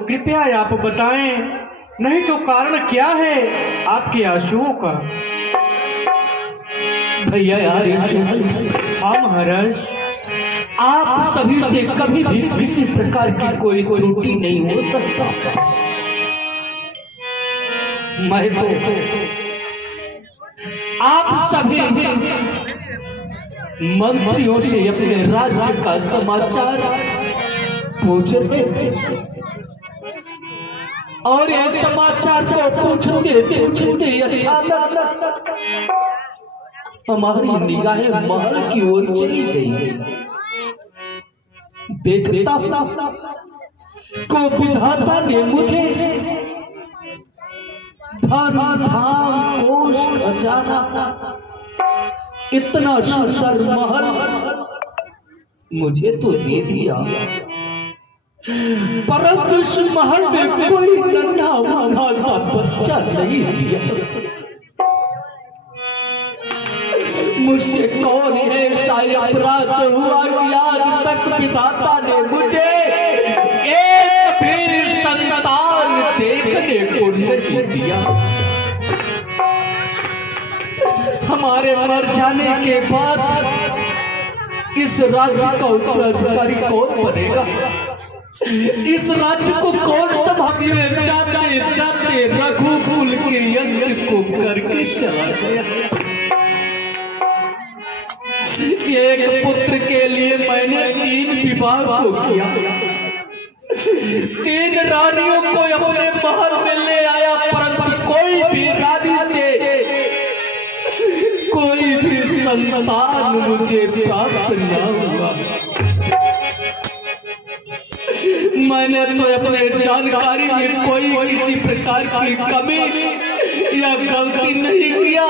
कृपया आप बताएं, नहीं तो कारण क्या है आपके आंसुओं का? भैया यार, हाँ महाराज, आप सभी से कभी भी किसी प्रकार की कोई त्रुटि नहीं हो सकता। मैं तो आप सभी मंत्रियों से अपने राज्य का समाचार पूछते और ये समाचार को पूछते अचानक हमारी निगाहें महल की ओर चली गई। देखता को विधाता ने मुझे धन धाम कोष खजाना इतना सुंदर महल मुझे तो दे दिया, परंतु इस महल में कोई नन्हा मुन्ना सा बच्चा नहीं दिया। मुझसे कौन ऐसा अपराध हुआ कि आज तक विधाता ने मुझे एक भी संतान देखने को नहीं दिया। हमारे मर जाने के बाद इस राज्य का उत्तराधिकारी कौन बनेगा? इस राज्य को कौन संभाले? जाते जाते रघुकुल के यज्ञ को करके चला गया। एक पुत्र के लिए मैंने 3 विवाह को किया, 3 रानियों को अपने महल में ले आया, परंतु कोई भी रानी से कोई भी संतान मुझे प्राप्त न हुआ। मैंने तो अपने जानकारी में कोई किसी प्रकार की कमी या गलती नहीं किया।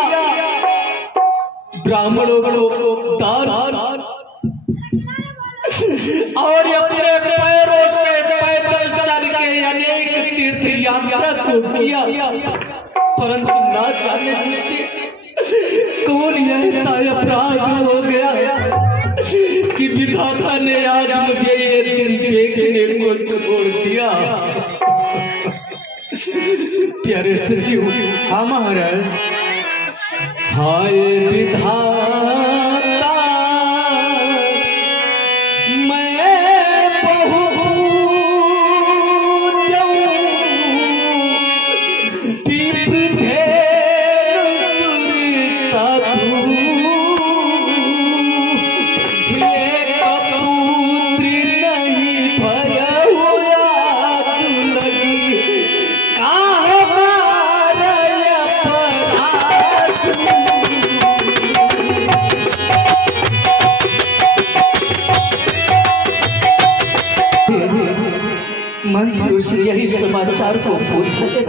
ब्राह्मणों को दान और अपने पैरों से पैदल चल के अनेक तीर्थ यात्रा को किया, परंतु ना जाने मुझसे कौन ऐसा अपराध हो गया कि विधाता ने आज मुझे ये दिन देखने को छोड़ दिया। प्यारे सचिव। हाँ महाराज। हाय विधाता, मैं बहुत जाऊं विप्रधेनु सुरी साधु, ये कपूत्री नहीं भय हुआ चुनगी, काहे मारे अपराध। मंत्रियों से यही समाचार को पूछते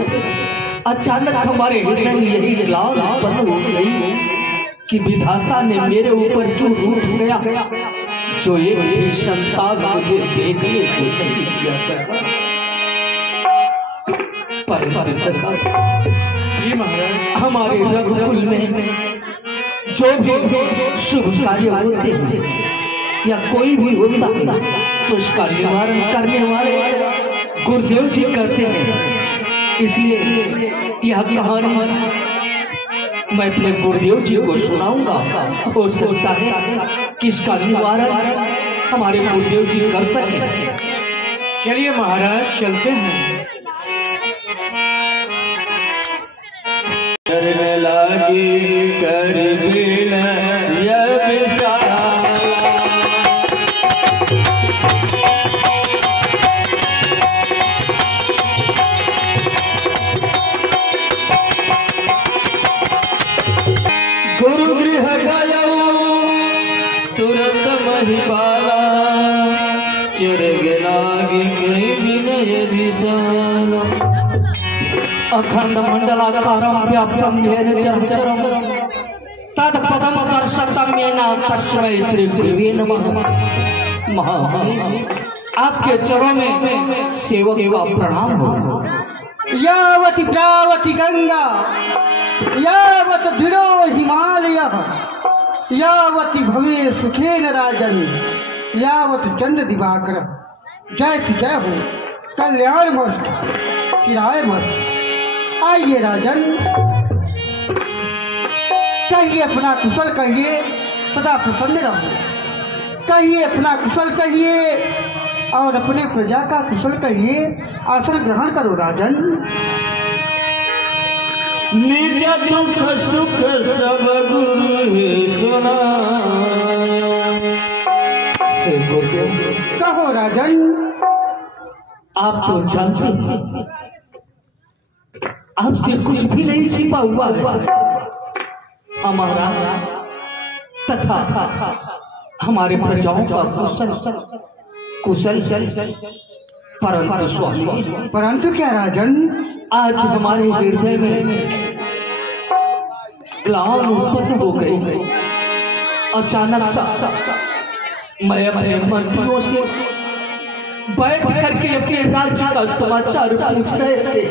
अचानक हमारे हृदय में यही ग्लानि उत्पन्न हो गई कि विधाता ने मेरे ऊपर क्यों रूठ गया, जो एक भी संतान मुझे देखने को नहीं दिया सका। पर सरकार जी महाराज, हमारे रघुकुल में जो भी शुभ कार्य होते हैं या कोई भी होता है तो उसका निवारण करने वाले गुरुदेव जी करते हैं। इसलिए यह कहानी मैं अपने गुरुदेव जी को सुनाऊंगा। हो सकता है कि इसका निवारण हमारे गुरुदेव जी कर सके। चलिए महाराज, चलते हैं। लागी कर गुरु गृह गयो तुरंत महिपाला, चिरग लागी विनय विशाल, अखंड मंडलाकारं व्याप्तं येन चराचरं तत्पदं दर्शतं येन तस्मै श्री गुरुवे नमः। महामहिम, आपके चरणों में सेवक का प्रणाम हो। यावति प्रावति गंगा, यावत धिरो हिमालयः, यावति भवे सुखेन राजन, यावत चंद्र दिवाकर। जय की जय हो, कल्याण मस्त, किराए मस्त। आइए राजन, कहिए अपना कुशल, कहिए सदा प्रसन्न रहो। कहिए अपना कुशल कहिए और अपने प्रजा का कुशल कहिए। आसन ग्रहण करो राजन। निज दुख सुख सब गुरु सुना। कहो राजन। आप तो जानते हैं आपसे कुछ भी नहीं छिपा हुआ है। हमारा तथा हमारे प्रजाओं का कुशल परंतु स्वामी, परंतु क्या राजन? आज हमारे हृदय में ग्लानि उत्पन्न हो गई। अचानक सा मैं अपने मंत्रियों से बैठ करके अपने राज्य का समाचार पूछ रहे थे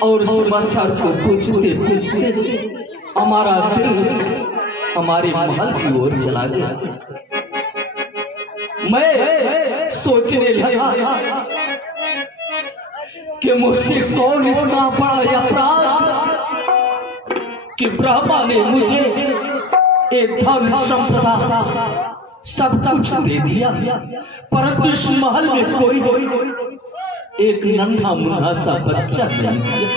और समाचार को पूछते पूछते हमारा दिल हमारे महल की ओर चला गया। मैं सोचने लगा कि मुझसे कौन इतना बड़ा अपराध कि ब्रह्मा ने मुझे एक धन संपदा सब कुछ दे दिया, परंतु इस महल में कोई एक नन्हा मुन्ना सा बच्चा नहीं दिया।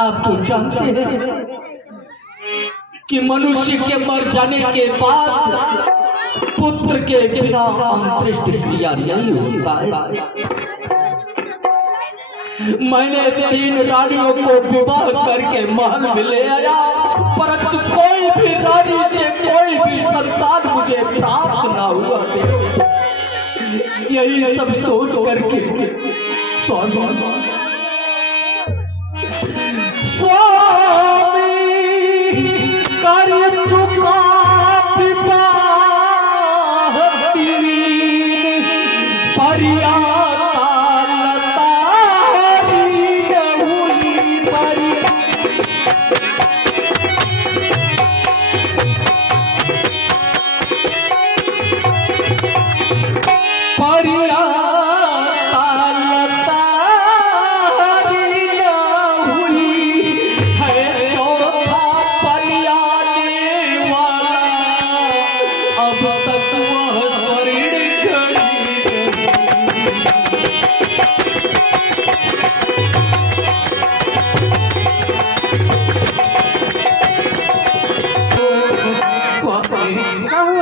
आप तो जानते हैं कि मनुष्य के मर जाने के बाद पुत्र के बिना अंत्येष्टि क्रिया नहीं होता है। मैंने 3 रानियों को विवाह करके महल में ले आया, परंतु कोई भी रानी से कोई भी संतान मुझे प्राप्त ना हुआ। यही सब सोच करके स्वामी कार्य चुका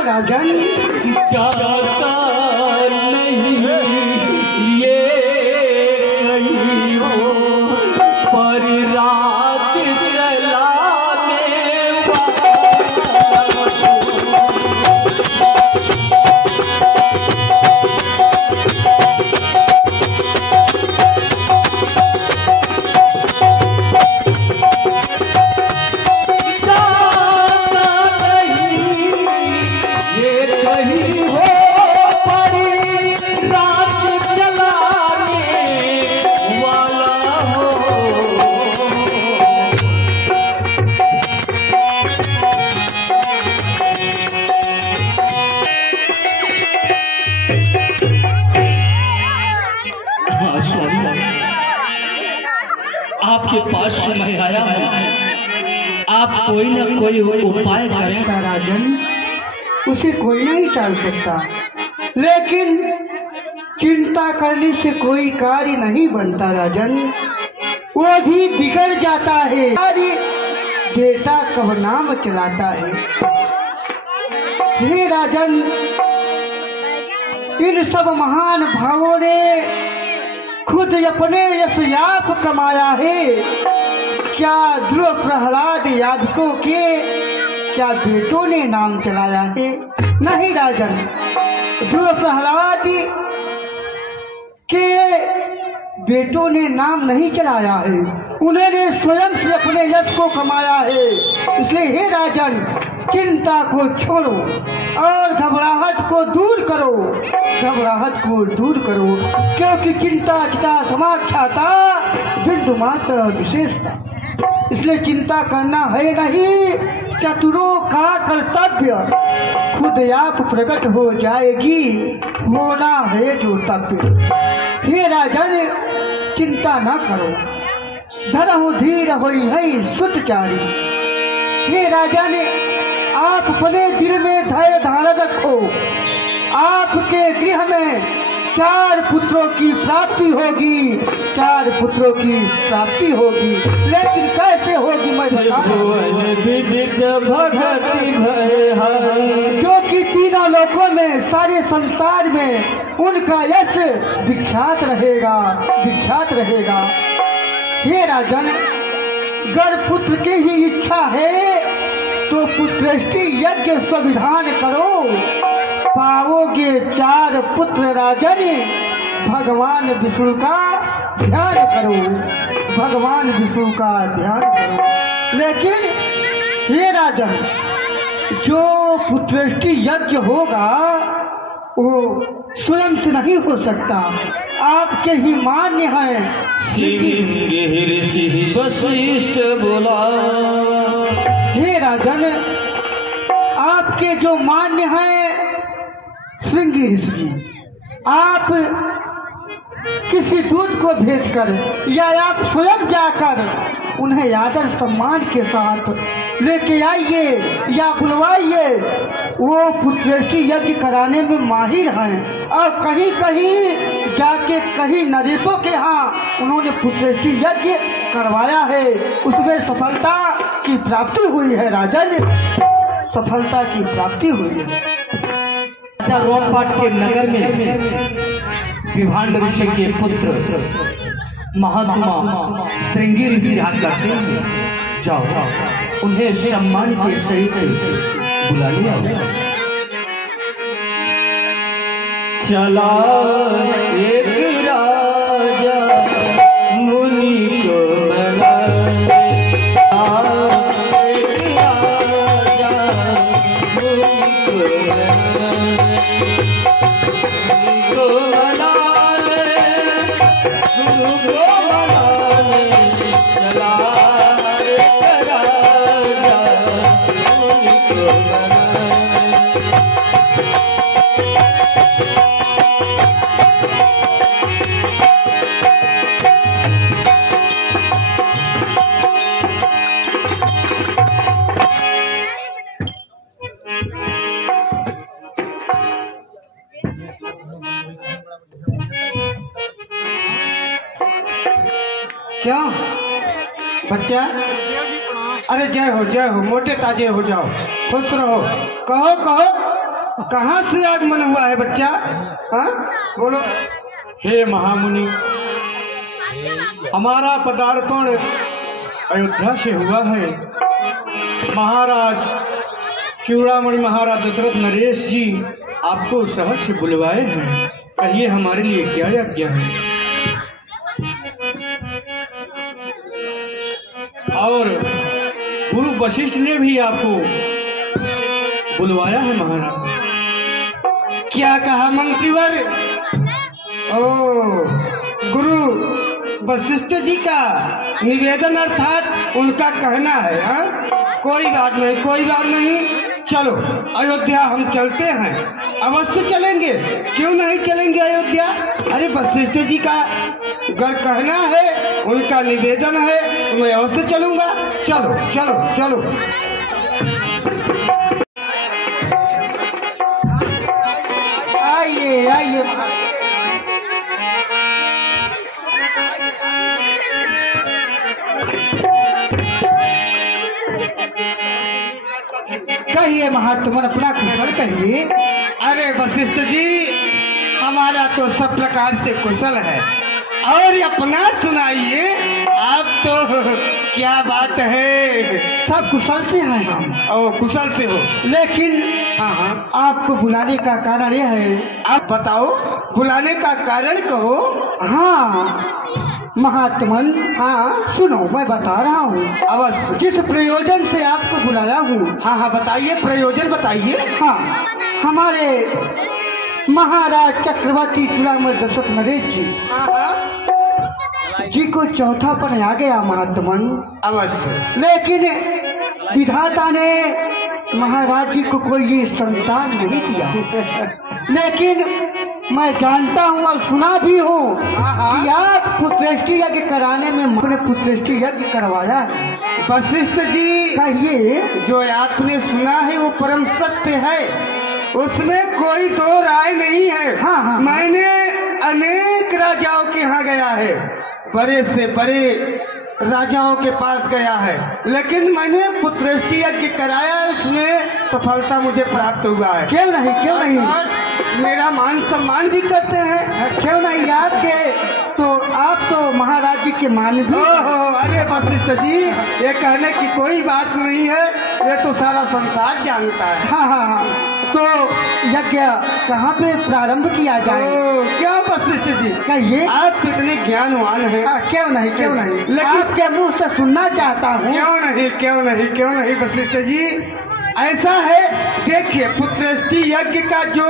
राजन। जाता नहीं ये कहीं हो पर राज चलाने आपके पास मैं आया हूँ, आप कोई न कोई उपाय करें। राजन, उसे कोई नहीं टाल सकता, लेकिन चिंता करने से कोई कार्य नहीं बनता राजन। वो भी बिगड़ जाता है। बेटा कब नाम चलाता है। हे राजन, इन सब महान भावों ने खुद अपने यशयाप कमाया है। क्या ध्रुव प्रहलाद यादकों के क्या बेटों ने नाम चलाया है? नहीं राजन, ध्रुव प्रहलाद के बेटों ने नाम नहीं चलाया है, उन्होंने स्वयं से अपने यश को कमाया है। इसलिए हे राजन, चिंता को छोड़ो और घबराहट को दूर करो, घबराहट को दूर करो, क्योंकि चिंता चिता समाख्याता बिंदु मात्र विशेषता। इसलिए चिंता करना है नहीं, चतुरों का कर्तव्य खुद आप प्रकट हो जाएगी, होना है जो तब्य। हे राजन चिंता न करो, धरहु धीर होई है सुत चारी। हे राजन आप अपने दिल में धैर्य धारण रखो, आपके गृह में 4 पुत्रों की प्राप्ति होगी, 4 पुत्रों की प्राप्ति होगी। लेकिन कैसे होगी मैं बता जो कि तीनों लोकों में सारे संसार में उनका यश विख्यात रहेगा, विख्यात रहेगा। हे राजन अगर पुत्र की ही इच्छा है तो पुत्रेष्टि यज्ञ संविधान करो, पाओगे 4 पुत्र राजन। भगवान विष्णु का ध्यान करो, भगवान विष्णु का ध्यान करो। लेकिन हे राजन जो पुत्रेष्टि यज्ञ होगा वो स्वयं से नहीं हो सकता, आपके ही मान्य है। वशिष्ठ बोला हे राजन आपके जो मान्य है श्रृंगी ऋषि जी, आप किसी दूत को भेजकर या आप स्वयं जाकर उन्हें आदर सम्मान के साथ लेके आइए या बुलवाइए। वो पुत्रेष्टि यज्ञ कराने में माहिर हैं और कहीं कहीं जाके कहीं नरेशों के यहाँ उन्होंने पुत्रेष्टि यज्ञ करवाया है, उसमें सफलता की प्राप्ति हुई है राजन, सफलता की प्राप्ति हुई है। अच्छा रोमपाट के नगर में विभांड ऋषि के पुत्र महात्मा श्रृंगी ऋषि रहा करते हैं। जाओ उन्हें सम्मान के सहित बुला लिया। चला एक राजा मुनि को बनाने, एक राजा मुनि को क्या बच्चा? अरे जय हो मोटे ताजे हो जाओ, खुश रहो। कहो कहो कहाँ से आगमन हुआ है बच्चा? हाँ बोलो। हे महामुनि, हमारा पदार्पण अयोध्या से हुआ है। महाराज चूड़ामणि महाराज दशरथ नरेश जी आपको शहर से बुलवाए हैं, कहिए हमारे लिए क्या आज्ञा है। और गुरु वशिष्ठ ने भी आपको बुलवाया है महाराज। क्या कहा मंत्रीवर? ओ गुरु वशिष्ठ जी का निवेदन अर्थात उनका कहना है। हाँ कोई बात नहीं, कोई बात नहीं, चलो अयोध्या हम चलते हैं, अवश्य चलेंगे, क्यों नहीं चलेंगे अयोध्या। अरे वशिष्ठ जी का अगर कहना है, उनका निवेदन है तो मैं अवश्य चलूंगा। चलो चलो चलो। आइए आइए। कहिए महात्मा अपना कुशल कहिए। अरे वशिष्ठ जी हमारा तो सब प्रकार से कुशल है, और अपना सुनाइए। आप तो क्या बात है, सब कुशल से हैं हम। ओ कुशल से हो, लेकिन हाँ आपको बुलाने का कारण यह है। आप बताओ बुलाने का कारण कहो। हाँ महात्मन, हाँ सुनो मैं बता रहा हूँ अवश्य, किस प्रयोजन से आपको बुलाया हूँ। हाँ हाँ बताइए, प्रयोजन बताइए। हाँ हमारे महाराज चक्रवर्ती चूड़ामणि दशरथ नरेश जी को चौथा पन आ गया महात्मन। अवश्य, लेकिन विधाता ने महाराज जी को कोई ये संतान नहीं दिया। लेकिन मैं जानता हूँ और सुना भी हूँ कि आप पुत्रेष्टि यज्ञ कराने में अपने पुत्रेष्टि यज्ञ करवाया है। वशिष्ठ जी, कहिए। जो आपने सुना है वो परम सत्य है, उसमें कोई दो राय नहीं है। हाँ। मैंने अनेक राजाओं के यहाँ गया है, बड़े से बड़े राजाओं के पास गया है, लेकिन मैंने पुत्रेष्टि यज्ञ कराया, उसमें सफलता मुझे प्राप्त हुआ है। क्यों नहीं और मेरा मान सम्मान भी करते हैं। क्यों नहीं आप तो महाराज जी के मान भी। अरे वशिष्ठ जी, ये कहने की कोई बात नहीं है, ये तो सारा संसार जानता है। हाँ। तो यज्ञ कहाँ पे प्रारंभ किया जाए? क्या वशिष्ठ जी, कहिए। आप कितने ज्ञानवान हैं। क्यों नहीं लेकिन आपके मुंह से सुनना चाहता हूँ। क्यों नहीं वशिष्ठ जी, ऐसा है, देखिए पुत्रेष्टि यज्ञ का जो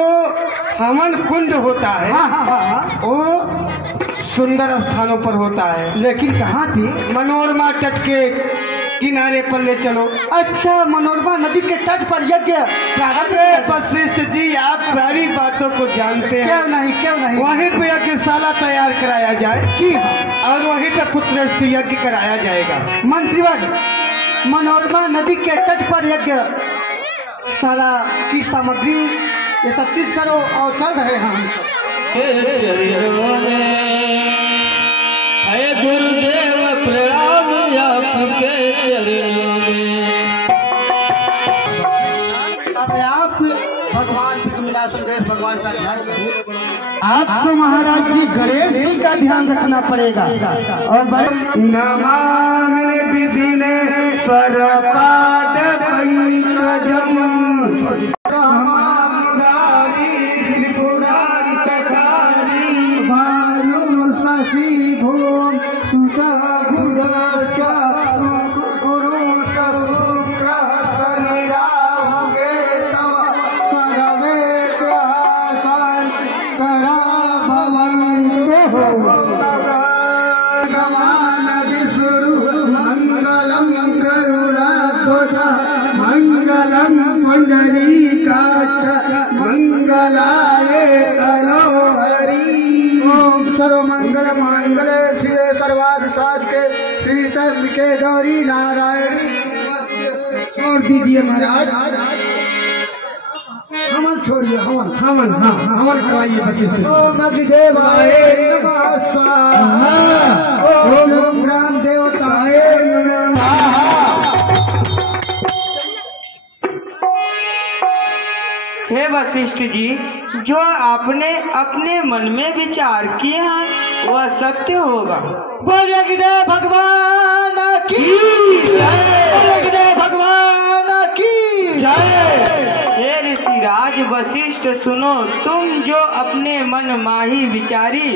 हवन कुंड होता है, हाँ। वो सुंदर स्थानों पर होता है। लेकिन कहाँ थी? मनोरमा तट के किनारे पर ले चलो। अच्छा, मनोरमा नदी के तट पर यज्ञ प्रारंभ। वशिष्ठ जी, आप सारी बातों को जानते हैं। क्यों नहीं वहीं पे यज्ञशाला तैयार कराया जाए। जी और वहीं पे पुत्रेष्टि यज्ञ कराया जाएगा। मंत्रीवर, मनोरमा नदी के तट पर यज्ञ सारा की सामग्री एकत्रित करो और चल रहे हैं हम। है गुरुदेव प्रणाम आपके चरणों में। अब आप भगवान विष्णु भगवान का ध्यान करिए। आपको महाराज जी गणेश जी का ध्यान रखना पड़ेगा। और नमामि विधिने स्वरपाद पंकजम भानु शशि भूम सुता गुरु शुक्र शनि राहु केतव करवे ग्रहासन करा भवन्तु भगवान विष्णु मंगलम गरुड़ध्वज मंगलम पुंडरीकाक्ष मंगलाय तनोहरि। ओम सर्व मंगल मांगल्ये शिवे सर्वार्थ साधके श्रीतंबिके गौरी नारायणी। छोड़ दीजिए महाराज, हवन छोड़िए। हवन करवाइए वशिष्ठ जी। ओम अग्निदेवाय नमः स्वाहा। ओम ग्राम देवताय नमः। हे वशिष्ठ जी, जो आपने अपने मन में विचार किए हैं वह सत्य होगा। बोलिए अग्निदेव भगवान की जय। अग्निदेव भगवान की जय। हे ऋषिराज वशिष्ठ, सुनो, तुम जो अपने मन माही विचारी,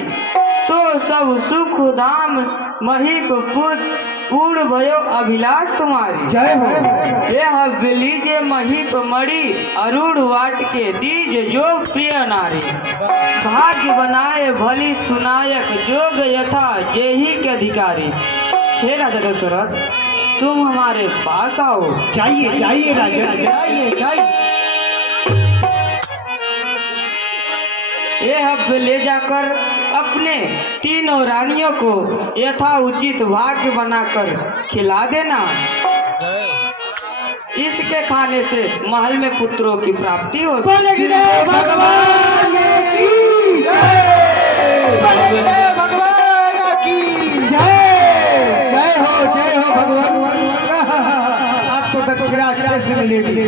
सो सब सुख धाम महीप पूर्ण भयो अभिलाष तुम्हारी। जय हो। यह बिलीजे महीप मणि अरुण वाट के दीज जो प्रिय नारी। भाग्य बनाए भली सुनायक जोग यथा जेही के अधिकारी। हे राजा दशरथ, तुम हमारे पास आओ। जाइए राजा, जाइए। ये हब ले जाकर अपने तीनों रानियों को यथा उचित भाग्य बनाकर खिला देना। इसके खाने से महल में पुत्रों की प्राप्ति होगी। भगवान की जय। भगवान की जय। जय हो भगवान। आपको दक्षिणा कैसे मिलेगी?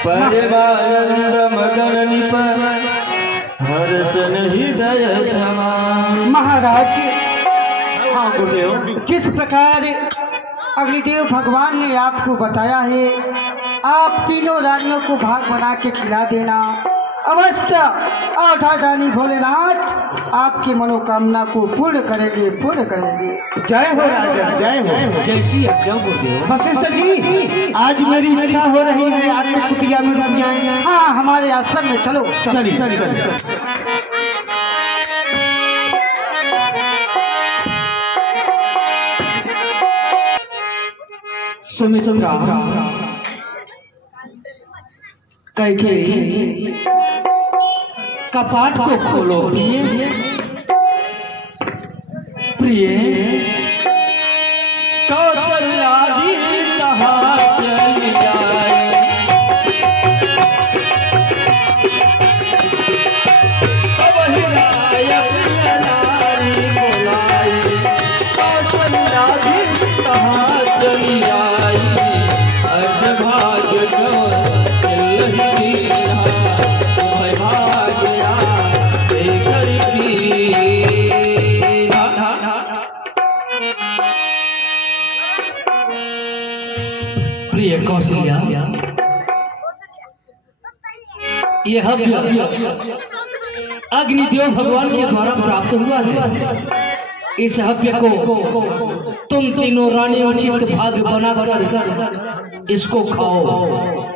परिवानंद मदन निप हर्षन हृदय समान। महाराज, हाँ गुरुदेव, किस प्रकार अग्निदेव भगवान ने आपको बताया है, आप तीनों रानियों को भाग बना के खिला देना। अवश्य आधा रानी भोलेनाथ आपकी मनोकामना को पूर्ण करेंगे। जय हो राजा, जय हो। जैसी आज्ञा गुरुदेव। वशिष्ठ जी, आज मेरी इच्छा हो रही है आपकी कुटिया में रुक जाए। हाँ, हमारे आश्रम में चलो। चलिए। सुमित्रा, कैकेयी कपाट को खोलो प्रिय, प्रिय कौशल्यादि कहाँ चली जाए, वही राय प्रिय नारी बोलाई, कौशल्यादि कहाँ चली आई, अजभाग प्रिय कौशल्या, यह अग्निदेव भगवान के द्वारा प्राप्त हुआ है। इस हव्य को तुम तीनों रानियों चित्त भाग बनाकर इसको खाओ,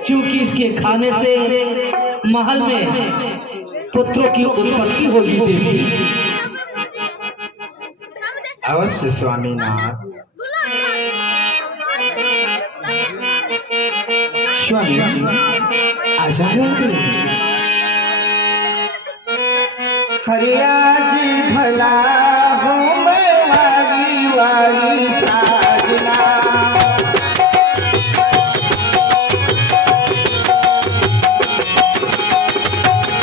क्योंकि इसके खाने से महल में पुत्रों की उत्पत्ति होगी। देवी अवश्य स्वामीनाथ। स्वामी आजा हरिया जी भला हूँ मैं वाली वाली साजना,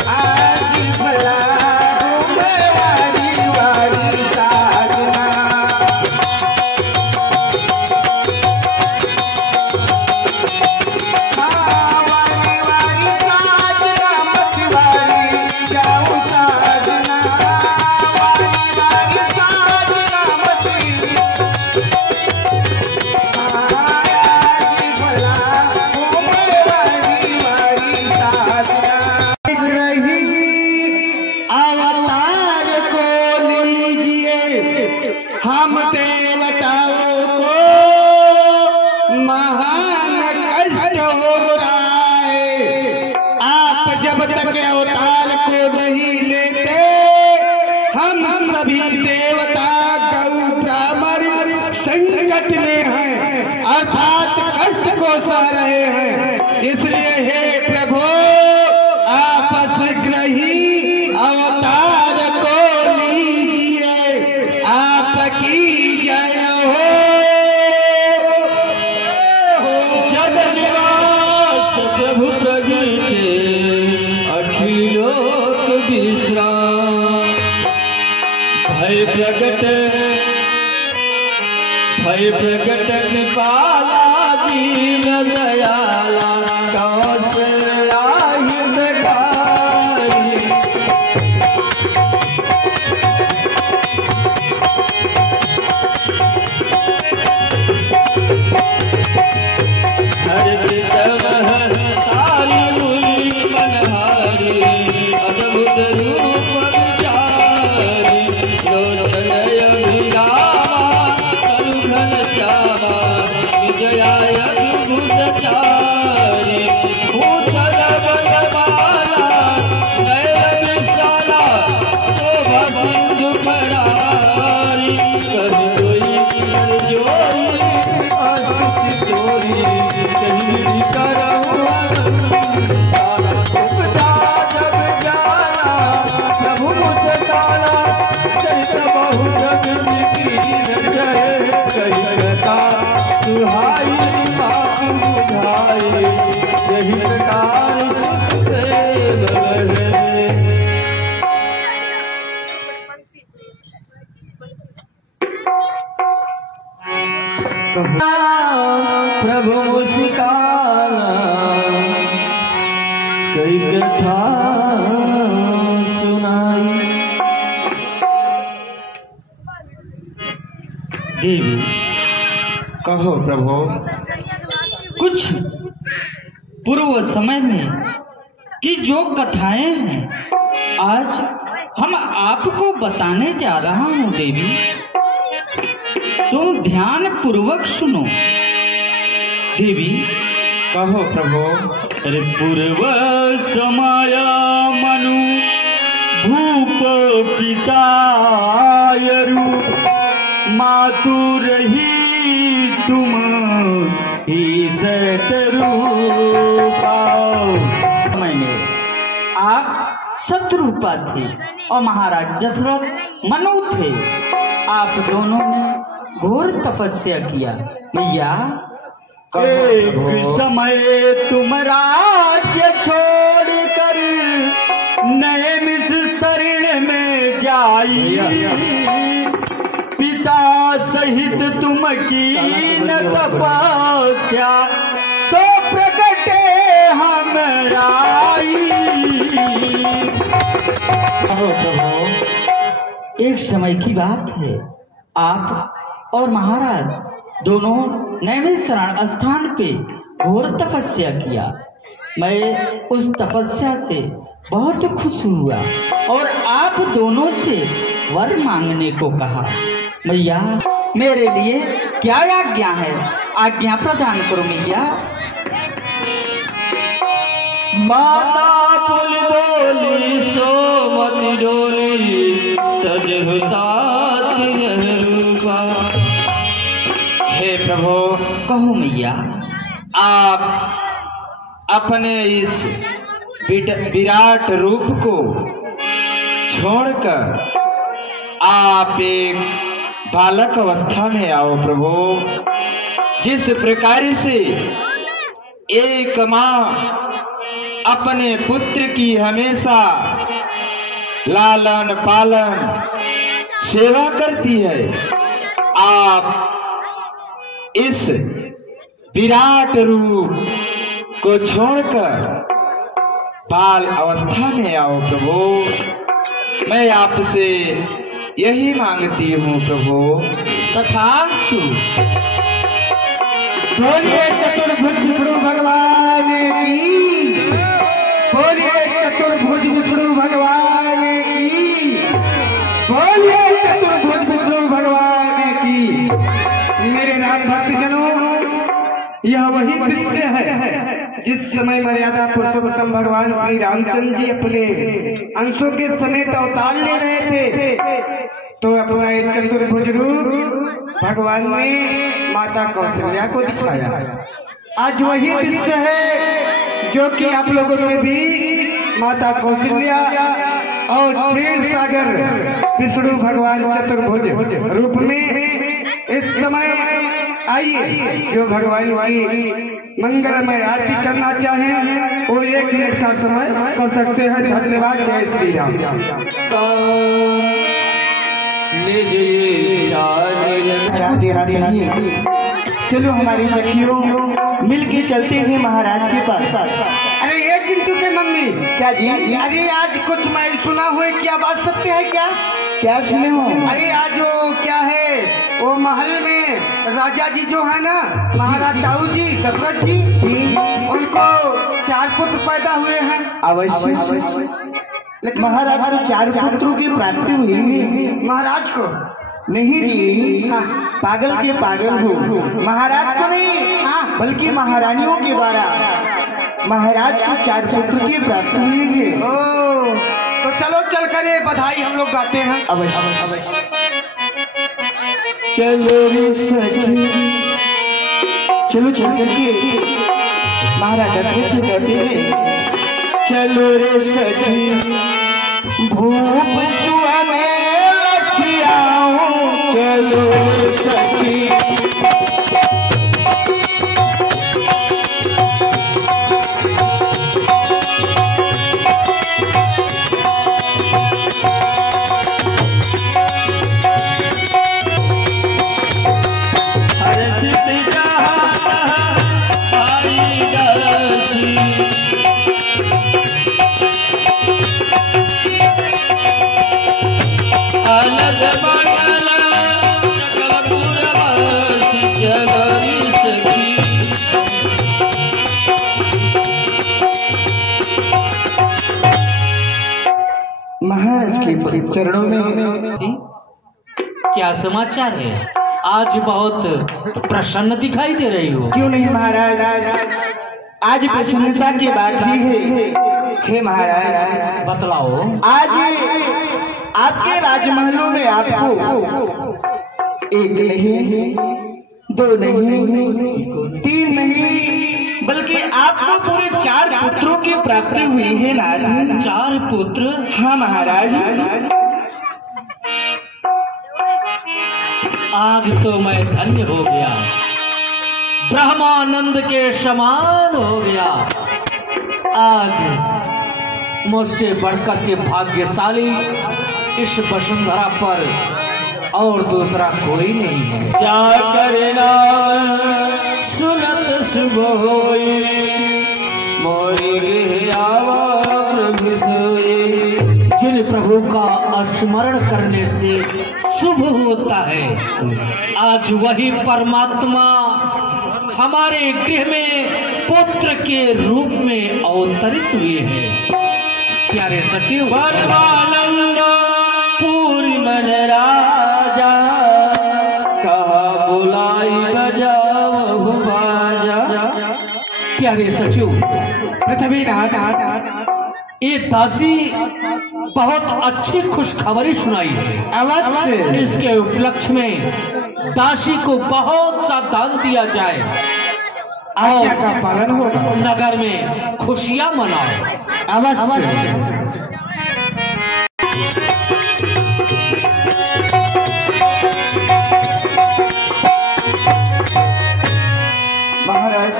आज भला हूँ मैं वाली वाली साजना, हाँ वाली वाली साजना मछवारी जाऊँ साजना, वाली वाली साजना मछली, आज भला हूँ मैं वाली वाली साजना। रही अवतार को लीजिए, हम देवताओं को महान कष्ट हो रहा है। आप जब तक अवतार को नहीं लेते, हम सभी देवता गौ ब्राह्मण संकट में हैं, अर्थात कष्ट को सह रहे हैं। इसलिए हे प्रभु, आप शीघ्र ही अवतार को लीजिए, आपकी जय हो। जगन्नाथ प्रभु प्रगटे अखिल लोक विश्राम, भय प्रगट कृपाला दीन दयाला, कौशल्या हितकारी, हर्षित महल तारी मुनि मनहारी, अद्भुत रूप विचारी, लोचन अभिरामा तनु घनश्यामा, विजयाय अद्भुत चारी, भूषण बनमाला नयन विशाला, शोभा सिंधु करारी, कभी कोई कर जोरी स्तुति तोरी, कहीं करऊँ उपजा जग जाना, प्रभु मुस्काना, चरित बहु जग विकीर्ण जय, कही कथा सुहाई बात बुझाई, जही प्रकार सुख प्रेम बहे। प्रभु मुस्काना, कई कथा सुनाई। देवी कहो प्रभु। कुछ पूर्व समय में की जो कथाएं हैं, आज हम आपको बताने जा रहा हूँ। देवी तुम ध्यान पूर्वक सुनो। देवी कहो प्रभु। अरे पूर्व समय मनु भूप पितायरु, मातु रही तुम ही सतरू पाओ, आप शत्रुपा थे और महाराज दशरथ मनु थे। आप दोनों ने घोर तपस्या किया। भैया एक समय तुम राज्य छोड़कर नए मिस शरण में जाई, पिता सहित तुम की न तपस्या सो प्रकटे हमराई। एक समय की बात है, आप और महाराज दोनों नैमिषारण्य स्थान पे घोर तपस्या किया। मैं उस तपस्या से बहुत खुश हुआ और आप दोनों से वर मांगने को कहा। भैया मेरे लिए क्या आज्ञा है, आज्ञा प्रदान करो भैया। माता पुल बोली सोमति डोली तजहुता रूपा। हे प्रभु, कहो मैया। आप अपने इस विराट रूप को छोड़कर आप एक बालक अवस्था में आओ प्रभु। जिस प्रकार से एक माँ अपने पुत्र की हमेशा लालन पालन सेवा करती है, आप इस विराट रूप को छोड़कर बाल अवस्था में आओ प्रभु। मैं आपसे यही मांगती हूँ प्रभु। तथास्तु। बोलिए चतुर्भुज विष्णु भगवान की, बोलिए चतुर्भुज विष्णु भगवान की, बोलिए चतुर्भुज विष्णु भगवान की। मेरे राम भक्तजनों, यह वही दृश्य है जिस समय मर्यादा पुरुषोत्तम भगवान श्री रामचंद्र जी अपने अंशों के समेत अवतार ले रहे थे, तो अपना एक चतुर्भुज रूप भगवान ने माता कौशल्या को दिखाया। आज वही दृश्य है जो कि आप लोगों ने भी माता कौशल्या और क्षीर सागर विष्णु भगवान चतुर्भुज रूप में इस समय आइए जो भगवान की मंगलमय आरती करना चाहें वो 1 मिनट का समय कर सकते हैं। धन्यवाद। जय श्री राम। चलो हमारी सखियों मिलके चलते हैं महाराज के पास। अरे ये चिंटू के मम्मी, क्या जी? अरे आज कुछ मैं सुना हुआ, क्या बात सत्य है क्या? क्या सुने हो? अरे आज वो क्या है, वो महल में राजा जी जो है ना, महाराज दाऊ जी दशरथ जी, उनको 4 पुत्र पैदा हुए हैं। अवश्य। लेकिन महाराज को 4 पुत्रों की प्राप्ति हुई है। महाराज को नहीं जी, पागल के पागल हो। महाराज को नहीं, बल्कि महारानियों के द्वारा महाराज को 4 पुत्र की प्राप्ति हुई है। ओ, तो चलो चल कर ये बधाई हम लोग गाते हैं। अवश्य। चलो रे सखी, चलो चल करके महाराज दशरथ से कहते हैं, चलो रे सखी भूप सुहाने लखियाऊं, चलो रे सखी। महाराज के चरणों में क्या समाचार है? आज बहुत प्रसन्न दिखाई दे रही हो। क्यों नहीं महाराज, आज प्रसन्नता की बात ही है। हे महाराज बतलाओ। आज आपके राजमहलों में आपको 1 नहीं, 2 नहीं, 3 नहीं, बल्कि आपको पूरे 4 पुत्रों की प्राप्ति हुई है नाथ। 4 पुत्र? हाँ महाराज। आज तो मैं धन्य हो गया, ब्रह्मानंद के समान हो गया। आज मुझसे बढ़कर के भाग्यशाली इस वसुंधरा पर और दूसरा कोई नहीं है। जाकर नाम सुनत सुबह होई, मोरी गृह आवा प्रभु सोई। जिन प्रभु का स्मरण करने से शुभ होता है, आज वही परमात्मा हमारे गृह में पुत्र के रूप में अवतरित हुए हैं। प्यारे सचिव, परमानंद पूरी मन राजा, कहा बुलाई बजाओ बाजा। प्यारे सचिव, पृथ्वी ये दासी बहुत अच्छी खुशखबरी सुनाई है। अवश्य इसके उपलक्ष्य में दासी को बहुत सा दान दिया जाए आज्ञा का पालन होगा। नगर में खुशियां मनाओ। अवश्य महाराज,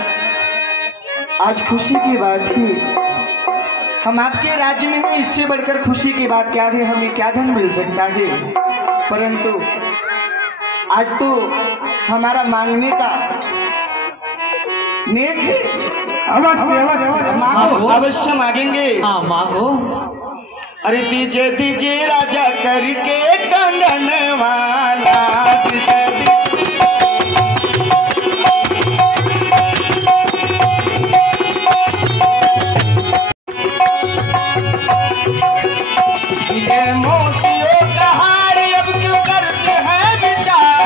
आज खुशी की बात थी। हम आपके राज्य में हैं, इससे बढ़कर खुशी की बात क्या है? हमें क्या धन मिल सकता है? परंतु आज तो हमारा मांगने का नेक है। अवश्य मांगो, अवश्य मांगेंगे। हाँ मांगो। अरे दीजिए दीजिए राजा करके कंगन वाला, दीजिए मोतियों का हार अब क्यों करते हैं विचार।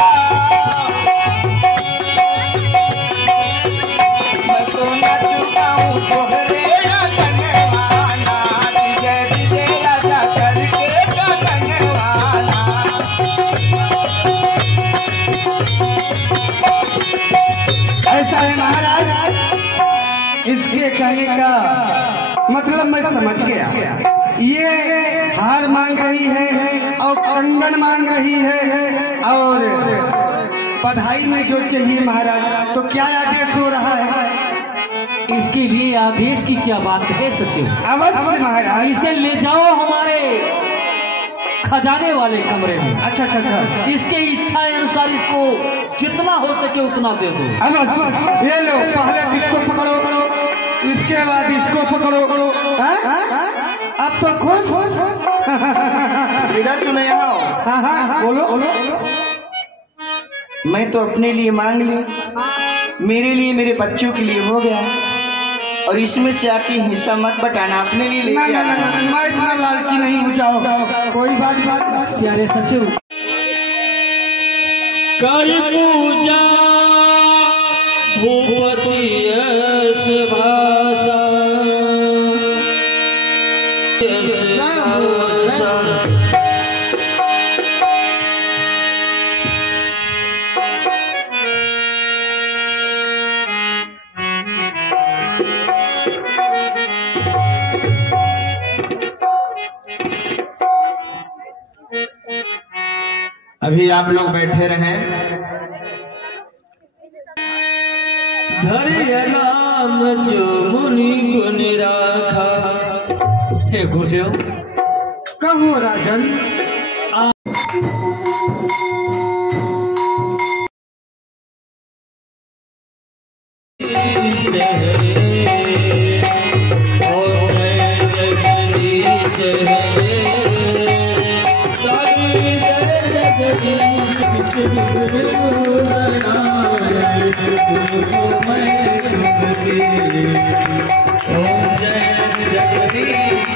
मैं तो न चुकाऊं तोहरे कंगनवाना, दीजिए दीजिए राजा करके कंगनवाना। ऐसा है महाराज, इसके कहने का मतलब मैं समझ गया। ये हार मांग रही है और कंगन मांग रही है और बधाई में जो चाहिए महाराज। तो क्या आदेश हो रहा है? इसके लिए आदेश की क्या बात है सचिव? अवश्य महाराज। इसे ले जाओ हमारे खजाने वाले कमरे में। अच्छा अच्छा अच्छा, इसके इच्छा अनुसार इसको जितना हो सके उतना दे दो। अवश्य। ये लो, पहले इसको पकड़ो, इसके बाद इसको पकड़ो। हाँ? अब तो खुश इधर सुने आओ। हाँ, बोलो। मैं तो अपने लिए मांग ली, मेरे लिए मेरे बच्चों के लिए हो गया, और इसमें से आके हिस्सा मत बटाना, अपने लिए ना लेके ना ना, आना। मैं इतना लालची नहीं हूँ। जाओ, कोई बात। प्यारे सचिव, कर पूजा भूपति यश भाषा, यश भाषा। अभी आप लोग बैठे रहे। धरिय नाम जो मुनि गुण राखा। हे गुरुदेव, कहो राजन। जगदीश